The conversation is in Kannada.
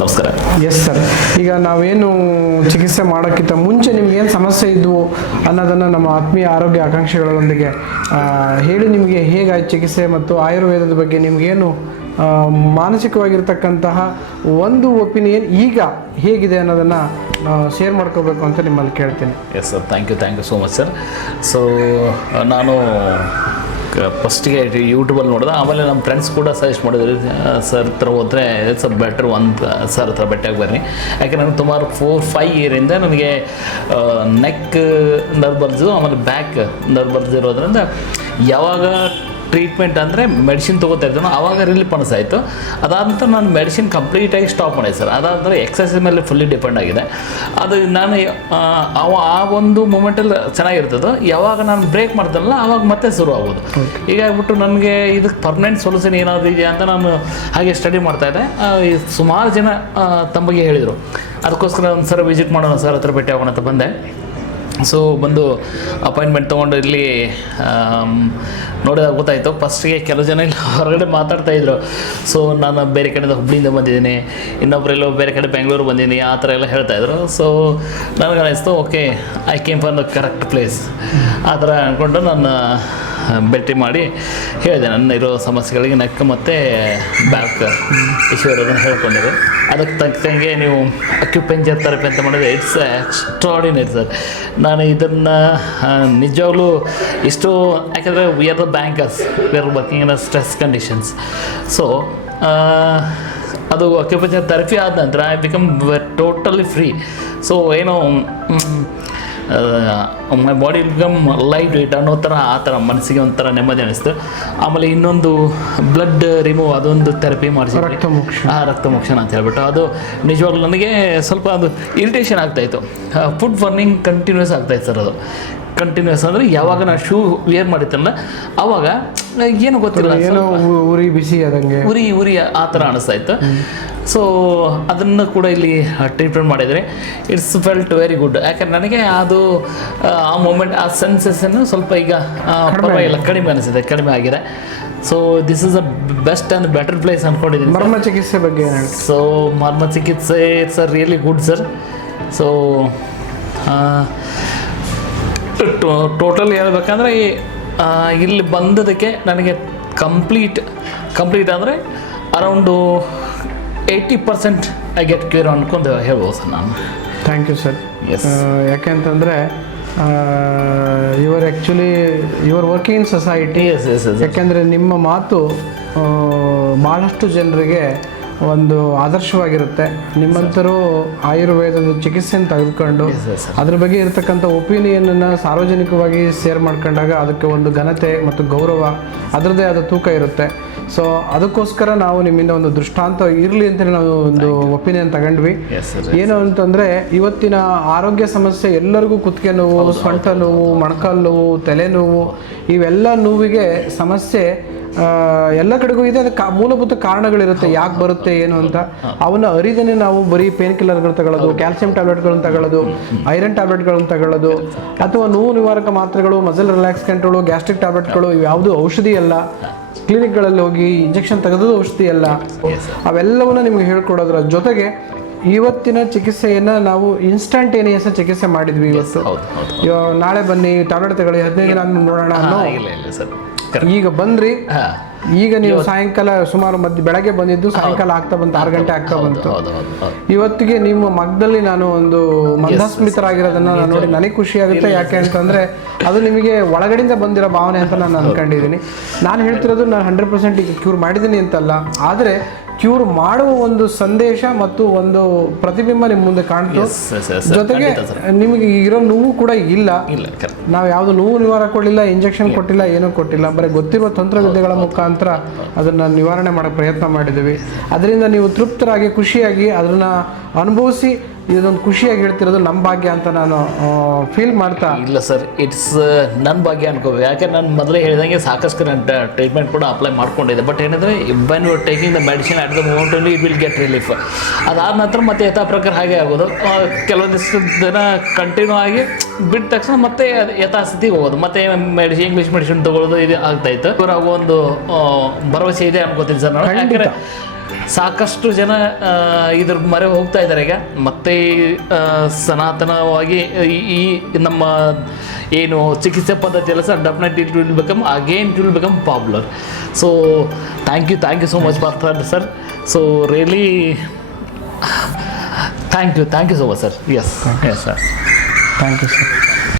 ನಮಸ್ಕಾರ. ಎಸ್ ಸರ್, ಈಗ ನಾವೇನು ಚಿಕಿತ್ಸೆ ಮಾಡೋಕ್ಕಿಂತ ಮುಂಚೆ ನಿಮ್ಗೇನು ಸಮಸ್ಯೆ ಇದ್ವು ಅನ್ನೋದನ್ನು ನಮ್ಮ ಆತ್ಮೀಯ ಆರೋಗ್ಯ ಆಕಾಂಕ್ಷಿಗಳೊಂದಿಗೆ ಹೇಳಿ ನಿಮಗೆ ಹೇಗಾಯ್ತು ಚಿಕಿತ್ಸೆ ಮತ್ತು ಆಯುರ್ವೇದದ ಬಗ್ಗೆ ನಿಮಗೇನು ಮಾನಸಿಕವಾಗಿರ್ತಕ್ಕಂತಹ ಒಂದು ಒಪಿನಿಯನ್ ಈಗ ಹೇಗಿದೆ ಅನ್ನೋದನ್ನು ಶೇರ್ ಮಾಡ್ಕೋಬೇಕು ಅಂತ ನಿಮ್ಮಲ್ಲಿ ಕೇಳ್ತೀನಿ. Yes sir, thank you so much sir. So ನಾನು ಫಸ್ಟಿಗೆ ಯೂಟ್ಯೂಬಲ್ಲಿ ನೋಡಿದೆ, ಆಮೇಲೆ ನಮ್ಮ ಫ್ರೆಂಡ್ಸ್ ಕೂಡ ಸಜೆಸ್ಟ್ ಮಾಡಿದ್ರು, ಸರ್ ಹತ್ರ ಹೋದರೆ ಇಟ್ಸ್ ಬೆಟರ್ ಒಂದು ಸರ್ ಹತ್ರ ಭೇಟಿಯಾಗಿ ಬರ್ರಿ. ಯಾಕೆ ನನಗೆ ಸುಮಾರು 4-5 ಇಯರಿಂದ ನನಗೆ ನೆಕ್ ನರ್ವ್ ಬರ್ದು ಆಮೇಲೆ ಬ್ಯಾಕ್ ನರ್ವ್ ಬರ್ದಿರೋದ್ರಿಂದ ಯಾವಾಗ ಟ್ರೀಟ್ಮೆಂಟ್ ಅಂದರೆ ಮೆಡಿಸಿನ್ ತೊಗೋತಾ ಇದ್ದನು ಆವಾಗ ರಿಲೀಫ್ ಅನಿಸಾಯಿತು. ಅದಾದ ನಂತರ ನಾನು ಮೆಡಿಸಿನ್ ಕಂಪ್ಲೀಟಾಗಿ ಸ್ಟಾಪ್ ಮಾಡಿದೆ ಸರ್. ಅದಾದ ಎಕ್ಸಸೈಸ್ ಮೇಲೆ ಫುಲ್ಲಿ ಡಿಪೆಂಡ್ ಆಗಿದೆ. ಅದು ನಾನು ಆ ಒಂದು ಮೂಮೆಂಟಲ್ಲಿ ಚೆನ್ನಾಗಿರ್ತದೆ. ಯಾವಾಗ ನಾನು ಬ್ರೇಕ್ ಮಾಡ್ತಾನಲ್ಲ ಆವಾಗ ಮತ್ತೆ ಶುರು ಆಗ್ಬೋದು. ಹೀಗಾಗ್ಬಿಟ್ಟು ನನಗೆ ಇದಕ್ಕೆ ಪರ್ಮನೆಂಟ್ ಸೊಲ್ಯೂಷನ್ ಏನಾದರೂ ಇದೆಯಾ ಅಂತ ನಾನು ಹಾಗೆ ಸ್ಟಡಿ ಮಾಡ್ತಾಯಿದ್ದೆ. ಸುಮಾರು ಜನ ತಮ್ಮ ಬಗ್ಗೆ ಹೇಳಿದರು. ಅದಕ್ಕೋಸ್ಕರ ಒಂದು ಸರ್ ವಿಸಿಟ್ ಮಾಡೋಣ, ಸರ್ ಹತ್ರ ಭೇಟಿ ಆಗೋಣ ಅಂತ ಬಂದೆ. ಸೊ ಬಂದು ಅಪಾಯಿಂಟ್ಮೆಂಟ್ ತೊಗೊಂಡು ಇಲ್ಲಿ ನೋಡಿದಾಗ ಗೊತ್ತಾಯಿತು. ಫಸ್ಟಿಗೆ ಕೆಲವು ಜನ ಇಲ್ಲಿ ಹೊರಗಡೆ ಮಾತಾಡ್ತಾಯಿದ್ರು. ಸೊ ನಾನು ಬೇರೆ ಕಡೆಯಿಂದ ಹುಬ್ಳಿಯಿಂದ ಬಂದಿದ್ದೀನಿ, ಇನ್ನೊಬ್ಬರೆಲ್ಲೋ ಬೇರೆ ಕಡೆ ಬೆಂಗಳೂರು ಬಂದಿದ್ದೀನಿ, ಆ ಥರ ಎಲ್ಲ ಹೇಳ್ತಾಯಿದ್ರು. ಸೊ ನನಗೆ ಅನಿಸ್ತು, okay, I came for the correct place ಆ ಥರ ಅಂದ್ಕೊಂಡು ನಾನು ಭೇಟಿ ಮಾಡಿ ಹೇಳಿದೆ ನನ್ನ ಇರೋ ಸಮಸ್ಯೆಗಳಿಗೆ. ನೆಕ್ ಮತ್ತು ಬ್ಯಾಕ್ ಇಶ್ಯೂ ಇರೋದನ್ನು ಹೇಳ್ಕೊಂಡಿದೆ. ಅದಕ್ಕೆ ತಕ್ಕಂಗೆ ನೀವು ಅಕ್ಯುಪಂಚರ್ ಥೆರಪಿ ಅಂತ ಮಾಡಿದ್ರೆ ಇಟ್ಸ್ ಎಕ್ಸ್ಟ್ರಾಡಿನರಿ ಸರ್. ನಾನು ಇದನ್ನು ನಿಜವಾಗ್ಲೂ ಇಷ್ಟು, ಯಾಕೆಂದರೆ we are the bankers, we are working in a stress conditions. So ಅದು ಅಕ್ಯುಪಂಚರ್ ಥೆರಪಿ ಆದ ನಂತರ I become totally free. So ಏನೋ my body become light weight ಅನ್ನೋ ಥರ, ಆ ಥರ ಮನಸ್ಸಿಗೆ ಒಂಥರ ನೆಮ್ಮದಿ ಅನ್ನಿಸ್ತು. ಆಮೇಲೆ ಇನ್ನೊಂದು ಬ್ಲಡ್ ರಿಮೂವ್ ಅದೊಂದು ಥೆರಪಿ ಮಾಡಿಸಿದ್ವಿ, ರಕ್ತಮೋಕ್ಷಣ ಅಂತ ಹೇಳ್ಬಿಟ್ಟು. ಅದು ನಿಜವಾಗ್ಲೂ ನನಗೆ ಸ್ವಲ್ಪ ಅದು ಇರಿಟೇಷನ್ ಆಗ್ತಾಯಿತ್ತು. ಫುಡ್ ಬರ್ನಿಂಗ್ ಕಂಟಿನ್ಯೂಸ್ ಆಗ್ತಾಯಿತ್ತು ಸರ್. ಅದು ಕಂಟಿನ್ಯೂಸ್ ಅಂದರೆ ಯಾವಾಗ ನಾನು ಶೂ ವೇರ್ ಮಾಡಿತ್ತಲ್ಲ ಆವಾಗ ಏನು ಗೊತ್ತಿಲ್ಲ, ಏನೋ ಉರಿ ಬಿಸಿ ಆದಂಗೆ ಉರಿ ಆ ಥರ ಅನಿಸ್ತಾ ಇತ್ತು. ಸೊ ಅದನ್ನು ಕೂಡ ಇಲ್ಲಿ ಟ್ರೀಟ್ಮೆಂಟ್ ಮಾಡಿದರೆ ಇಟ್ಸ್ ಫೆಲ್ಟ್ ವೆರಿ ಗುಡ್. ಯಾಕಂದ್ರೆ ನನಗೆ ಅದು ಆ ಮೂಮೆಂಟ್, ಆ ಸೆನ್ಸೇಷನ್ ಸ್ವಲ್ಪ ಈಗ ಪರವಾಗಿಲ್ಲ, ಕಡಿಮೆ ಆಗಿದೆ. So this is a best and better place ಅಂದ್ಕೊಂಡಿದ್ದೀನಿ. ಮರ್ಮ ಚಿಕಿತ್ಸೆ ಬಗ್ಗೆ ಸೊ ಮರ್ಮ ಚಿಕಿತ್ಸೆ it's a really good sir. So total ಹೇಳ್ಬೇಕಂದ್ರೆ ಇಲ್ಲಿ ಬಂದದಕ್ಕೆ ನನಗೆ ಕಂಪ್ಲೀಟ್ ಅಂದರೆ ಅರೌಂಡು 80% ಐ ಗೆಟ್ ಕ್ಯೂರ್ ಅನ್ಕೊಂಡು ಹೇಳ್ಬೋದು ಸರ್ ನಾನು. Thank you sir. ಯಾಕೆಂತಂದರೆ ಯುವರ್ ವರ್ಕಿಂಗ್ ಇನ್ ಸೊಸೈಟಿ. ಯಾಕೆಂದರೆ ನಿಮ್ಮ ಮಾತು ಭಾಳಷ್ಟು ಜನರಿಗೆ ಒಂದು ಆದರ್ಶವಾಗಿರುತ್ತೆ. ನಿಮ್ಮಂಥರು ಆಯುರ್ವೇದದ ಚಿಕಿತ್ಸೆಯನ್ನು ತೆಗೆದುಕೊಂಡು ಅದ್ರ ಬಗ್ಗೆ ಇರತಕ್ಕಂಥ ಒಪಿನಿಯನನ್ನು ಸಾರ್ವಜನಿಕವಾಗಿ ಶೇರ್ ಮಾಡ್ಕೊಂಡಾಗ ಅದಕ್ಕೆ ಒಂದು ಘನತೆ ಮತ್ತು ಗೌರವ, ಅದರದ್ದೇ ಆದ ತೂಕ ಇರುತ್ತೆ. ಸೊ ಅದಕ್ಕೋಸ್ಕರ ನಾವು ನಿಮ್ಮಿಂದ ಒಂದು ದೃಷ್ಟಾಂತ ಇರಲಿ ಅಂತಲೇ ನಾವು ಒಂದು ಒಪಿನಿಯನ್ ತಗೊಂಡ್ವಿ. ಏನು ಅಂತಂದರೆ ಇವತ್ತಿನ ಆರೋಗ್ಯ ಸಮಸ್ಯೆ ಎಲ್ಲರಿಗೂ ಕುತ್ತಿಗೆ ನೋವು, ಸೊಂಟ ನೋವು, ಮೊಣಕಾಲು ನೋವು, ತಲೆನೋವು, ಇವೆಲ್ಲ ನೋವಿಗೆ ಸಮಸ್ಯೆ ಎಲ್ಲ ಕಡೆಗೂ ಇದೆ. ಅದಕ್ಕೆ ಮೂಲಭೂತ ಕಾರಣಗಳಿರುತ್ತೆ, ಯಾಕೆ ಬರುತ್ತೆ ಏನು ಅಂತ. ಅವನ್ನ ಅರಿದೇನೆ ನಾವು ಬರೀ ಪೇನ್ ಕಿಲ್ಲರ್ಗಳು ತಗೊಳ್ಳೋದು, ಕ್ಯಾಲ್ಸಿಯಂ ಟ್ಯಾಬ್ಲೆಟ್ಗಳನ್ನು ತಗೊಳ್ಳೋದು, ಐರನ್ ಟ್ಯಾಬ್ಲೆಟ್ಗಳನ್ನು ತಗೊಳ್ಳೋದು, ಅಥವಾ ನೋವು ನಿವಾರಕ ಮಾತ್ರೆಗಳು, ಮಸಲ್ ರಿಲ್ಯಾಕ್ಸ್ ಕಂಟ್ರೋಲು, ಗ್ಯಾಸ್ಟ್ರಿಕ್ ಟ್ಯಾಬ್ಲೆಟ್ಗಳು, ಇವ್ಯಾವುದು ಔಷಧಿ ಅಲ್ಲ. ಕ್ಲಿನಿಕ್ಗಳಲ್ಲಿ ಹೋಗಿ ಇಂಜೆಕ್ಷನ್ ತೆಗೆದು ಔಷಧಿ ಅಲ್ಲ. ಅವೆಲ್ಲವನ್ನ ನಿಮ್ಗೆ ಹೇಳ್ಕೊಡೋದ್ರ ಜೊತೆಗೆ ಇವತ್ತಿನ ಚಿಕಿತ್ಸೆಯನ್ನು ನಾವು ಇನ್ಸ್ಟಂಟೇನಿಯಸ್ ಚಿಕಿತ್ಸೆ ಮಾಡಿದ್ವಿ. ನಾಳೆ ಬನ್ನಿ ಟ್ಯಾಬ್ಲೆಟ್ ತಗೊಳ್ಳಿ, 15 ದಿನ ಆದ್ಮೇಲೆ ನೋಡೋಣ ಅನ್ನೋ. ಈಗ ಬಂದ್ರಿ, ಈಗ ನೀವು ಸಾಯಂಕಾಲ ಸುಮಾರು ಬೆಳಗ್ಗೆ ಬಂದಿದ್ದು ಸಾಯಂಕಾಲ ಆಗ್ತಾ ಬಂತು, 6 ಗಂಟೆ ಆಗ್ತಾ ಬಂತು. ಇವತ್ತಿಗೆ ನಿಮ್ಮ ಮಗದಲ್ಲಿ ನಾನು ಒಂದು ಮಂದಸ್ಮಿತರಾಗಿರೋದನ್ನ ನಾನು ನೋಡಿ ನನಗೆ ಖುಷಿ ಆಗುತ್ತೆ. ಯಾಕೆ ಅಂತಂದ್ರೆ ಅದು ನಿಮಗೆ ಒಳಗಡೆಯಿಂದ ಬಂದಿರೋ ಭಾವನೆ ಅಂತ ನಾನು ಅನ್ಕೊಂಡಿದ್ದೀನಿ. ನಾನು ಹೇಳ್ತಿರೋದು ನಾನು 100% ಈಗ ಕ್ಯೂರ್ ಮಾಡಿದ್ದೀನಿ ಅಂತಲ್ಲ, ಆದರೆ ಕ್ಯೂರ್ ಮಾಡುವ ಒಂದು ಸಂದೇಶ ಮತ್ತು ಒಂದು ಪ್ರತಿಬಿಂಬ ನಿಮ್ಮ ಮುಂದೆ ಕಾಣ್ತು. ಜೊತೆಗೆ ನಿಮಗೆ ಇರೋ ನೋವು ಕೂಡ ಇಲ್ಲ. ನಾವು ಯಾವುದು ನೋವು ನಿವಾರಕ ಕೊಡಲಿಲ್ಲ, ಇಂಜೆಕ್ಷನ್ ಕೊಟ್ಟಿಲ್ಲ, ಏನೂ ಕೊಟ್ಟಿಲ್ಲ. ಬರೀ ಗೊತ್ತಿರುವ ತಂತ್ರವಿದ್ಯೆಗಳ ಮುಖಾಂತರ ಅದನ್ನು ನಿವಾರಣೆ ಮಾಡೋಕ್ಕೆ ಪ್ರಯತ್ನ ಮಾಡಿದ್ದೀವಿ. ಅದರಿಂದ ನೀವು ತೃಪ್ತರಾಗಿ ಖುಷಿಯಾಗಿ ಅದನ್ನು ಅನುಭವಿಸಿ ಇದೊಂದು ಖುಷಿಯಾಗಿ ಹೇಳ್ತಿರೋದು ನಮ್ಮ ಭಾಗ್ಯ ಅಂತ ನಾನು ಫೀಲ್ ಮಾಡ್ತಾ. ಇಲ್ಲ ಸರ್, ಇಟ್ಸ್ ನನ್ನ ಭಾಗ್ಯ ಅನ್ಕೋಬೇಕು. ಯಾಕೆಂದ್ರೆ ನಾನು ಮೊದಲೇ ಹೇಳಿದಂಗೆ ಸಾಕಷ್ಟು ಟ್ರೀಟ್ಮೆಂಟ್ ಕೂಡ ಅಪ್ಲೈ ಮಾಡ್ಕೊಂಡಿದ್ದೆ. ಬಟ್ ಏನಂದರೆ when you taking the medicine at the moment only it will get relief. ಅದಾದ ನಂತರ ಮತ್ತೆ ಯಥಾ ಪ್ರಕಾರ ಹಾಗೆ ಆಗೋದು. ಕೆಲವೊಂದಿಷ್ಟು ದಿನ ಕಂಟಿನ್ಯೂ ಆಗಿ ಬಿಟ್ಟ ತಕ್ಷಣ ಮತ್ತೆ ಯಥಾಸ್ಥಿತಿಗೆ ಹೋಗೋದು, ಮತ್ತೆ ಇಂಗ್ಲೀಷ್ ಮೆಡಿಸಿನ್ ತೊಗೊಳ್ಳೋದು ಇದು ಆಗ್ತಾಯಿತ್ತು. ಇವಾಗ ಒಂದು ಭರವಸೆ ಇದೆ ಅನ್ಕೋತೀನಿ ಸರ್ ನಾನು. ಯಾಕಂದರೆ ಸಾಕಷ್ಟು ಜನ ಇದ್ರ ಮೊರೆ ಹೋಗ್ತಾ ಇದ್ದಾರೆ ಈಗ ಮತ್ತೆ ಸನಾತನವಾಗಿ ಈ ನಮ್ಮ ಏನು ಚಿಕಿತ್ಸೆ ಪದ್ಧತಿ ಎಲ್ಲ sir definitely it will become again it will become popular. So thank you so much for sir. So really thank you so much sir. Yes sir. Thank you sir.